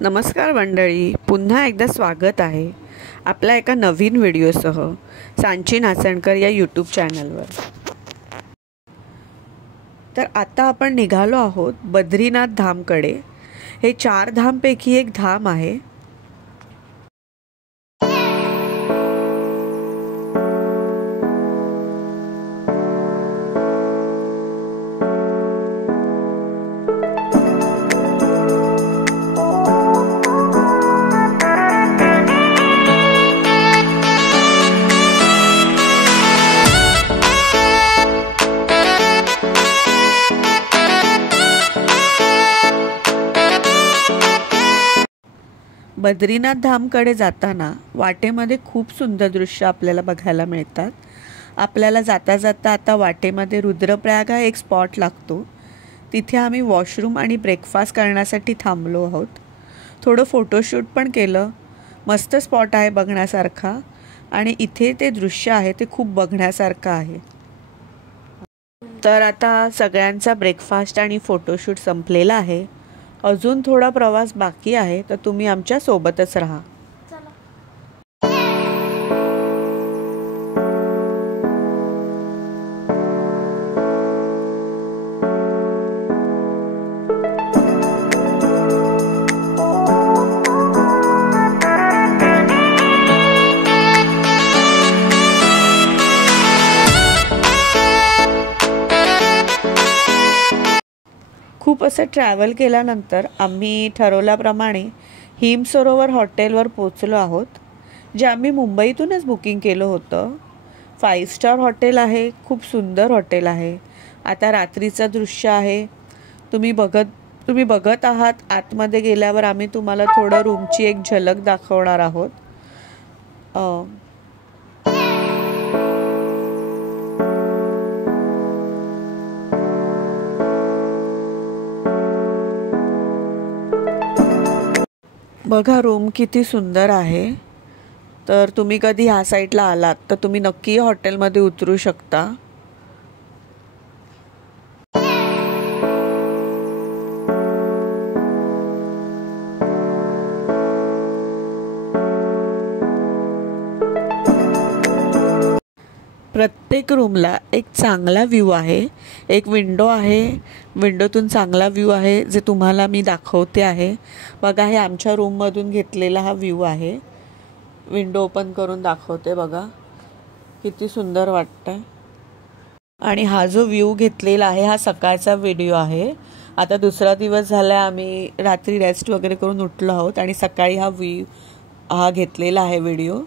नमस्कार मंडळी, पुन्हा एकदा स्वागत आहे आपल्या एका नवीन व्हिडिओसह सांची नाचणकर या यूट्यूब चॅनलवर। तर आता आपण निघालो आहोत बद्रीनाथ धामकडे। हे 4 धामपैकी एक धाम आहे। बद्रीनाथ धामकडे जाताना वाटेमध्ये खूप सुंदर दृश्य आपल्याला बघायला मिळतात। आपल्याला जाता जाता आता वाटेमध्ये रुद्रप्रयाग हा एक स्पॉट लागतो। तिथे आम्ही वॉशरूम आणि ब्रेकफास्ट करण्यासाठी थांबलो आहोत। थोडं फोटोशूट पण केलं। मस्त स्पॉट आहे बघण्यासारखा आणि इथे ते दृश्य आहे ते खूप बघण्यासारखं आहे। तर आता सगळ्यांचा ब्रेकफास्ट आणि फोटोशूट संपलेला आहे। अजून थोडा प्रवास बाकी आहे, तर तुम्ही आमच्या सोबतच राहा। खूप असं ट्रॅव्हल केल्यानंतर आम्ही ठरवल्याप्रमाणे हिमसरोवर हॉटेलवर पोचलो आहोत, जे आम्ही मुंबईतूनच बुकिंग केलं होतं। 5 स्टार हॉटेल आहे, खूप सुंदर हॉटेल आहे। आता रात्रीचं दृश्य आहे, तुम्ही बघत आहात। आतमध्ये गेल्यावर आम्ही तुम्हाला थोडं रूमची एक झलक दाखवणार आहोत। बघा रूम किती सुंदर आहे। तर तुम्ही कधी ह्या साईडला आलात तर तुम्ही नक्की हॉटेलमध्ये उतरू शकता। प्रत्येक रूमला एक चांगला व्ह्यू आहे। एक विंडो आहे, विंडोतून चांगला व्ह्यू आहे जे तुम्हाला मी दाखवते आहे। बघा, हे आमच्या रूममधून घेतलेला हा व्ह्यू आहे। विंडो ओपन करून दाखवते, बघा किती सुंदर वाटतंय। आणि हा जो व्ह्यू घेतलेला आहे हा सकाळचा व्हिडिओ आहे। आता दुसरा दिवस झाला, आम्ही रात्री रेस्ट वगैरे करून उठलो आहोत आणि सकाळी हा घेतलेला आहे व्हिडिओ।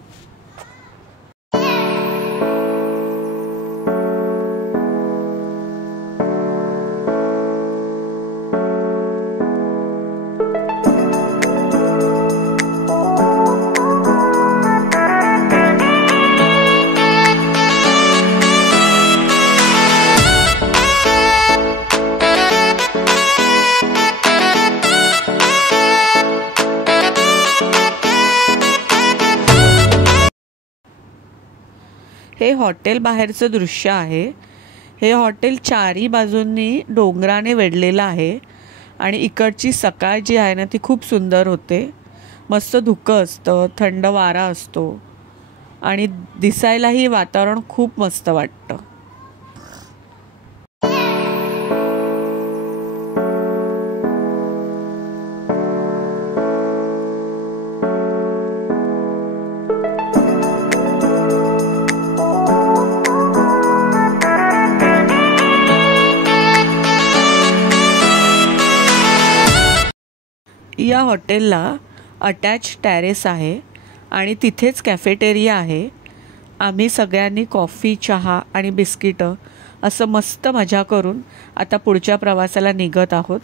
हे हॉटेल बाहेरचं दृश्य आहे। हे हॉटेल 4ही बाजूंनी डोंगराने वेढलेलं आहे आणि इकडची सकाळ जी आहे ना ती खूप सुंदर होते। मस्त धुकं असतं, थंड वारा असतो आणि दिसायलाही वातावरण खूप मस्त वाटतं। या हॉटेलला अटॅच टेरेस आहे आणि तिथेच कॅफेटेरिया आहे। आम्ही सगळ्यांनी कॉफी, चहा आणि बिस्किटं असं मस्त मजा करून आता पुढच्या प्रवासाला निघत आहोत।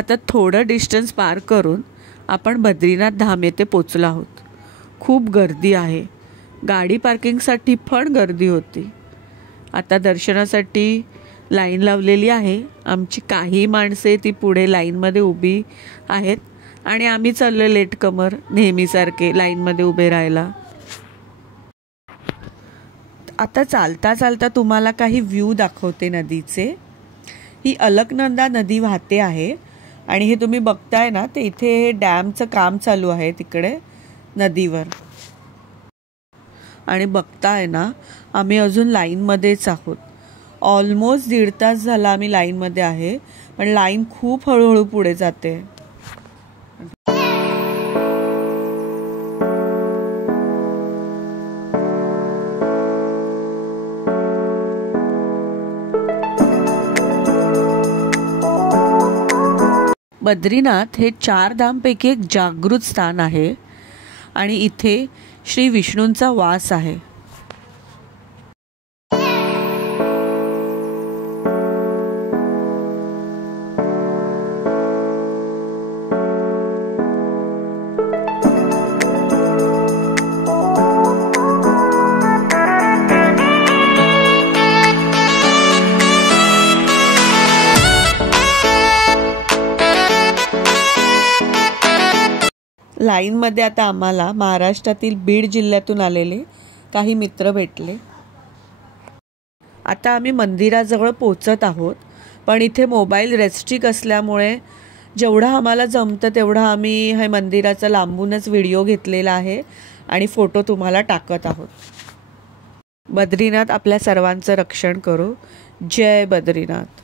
आता थोडं डिस्टन्स पार करून आपण बद्रीनाथ धाम येथे पोचलो आहोत. खूप गर्दी आहे. गाडी पार्किंगसाठी पण गर्दी होती. आता दर्शनासाठी लाईन लावलेली आहे. आमची काही माणसे ती पुढे लाईनमध्ये उभी आहेत आणि आम्ही चाललो लेट कमर नेहमीसारखे लाईनमध्ये उभे राहायला. आता चालता चालता तुम्हाला काही व्ह्यू दाखवते नदीचे. ही अलकनंदा नदी वाहते आहे आणि हे तुम्ही बघताय ना, ते इथे डॅमचं काम चालू आहे तिकडे नदीवर. आणि बघताय ना, आम्ही अजून लाईनमध्येच आहोत. ऑलमोस्ट 1.5 तास झाला आम्ही लाईनमध्ये आहे, पण लाईन खूप हळूहळू पुढे जाते. बद्रीनाथ हे 4 धामपैकी एक जागृत स्थान आहे आणि इथे श्री विष्णूंचा वास आहे. लाईनमध्ये आता आम्हाला महाराष्ट्रातील बीड जिल्ह्यातून आलेले काही मित्र भेटले. आता आम्ही मंदिराजवळ पोचत आहोत, पण इथे मोबाईल रेस्ट्रिक्ट असल्यामुळे जेवढं आम्हाला जमतं तेवढं आम्ही हे मंदिराचा लांबूनच व्हिडिओ घेतलेला आहे आणि फोटो तुम्हाला टाकत आहोत. बद्रीनाथ आपल्या सर्वांचं रक्षण करो. जय बद्रीनाथ.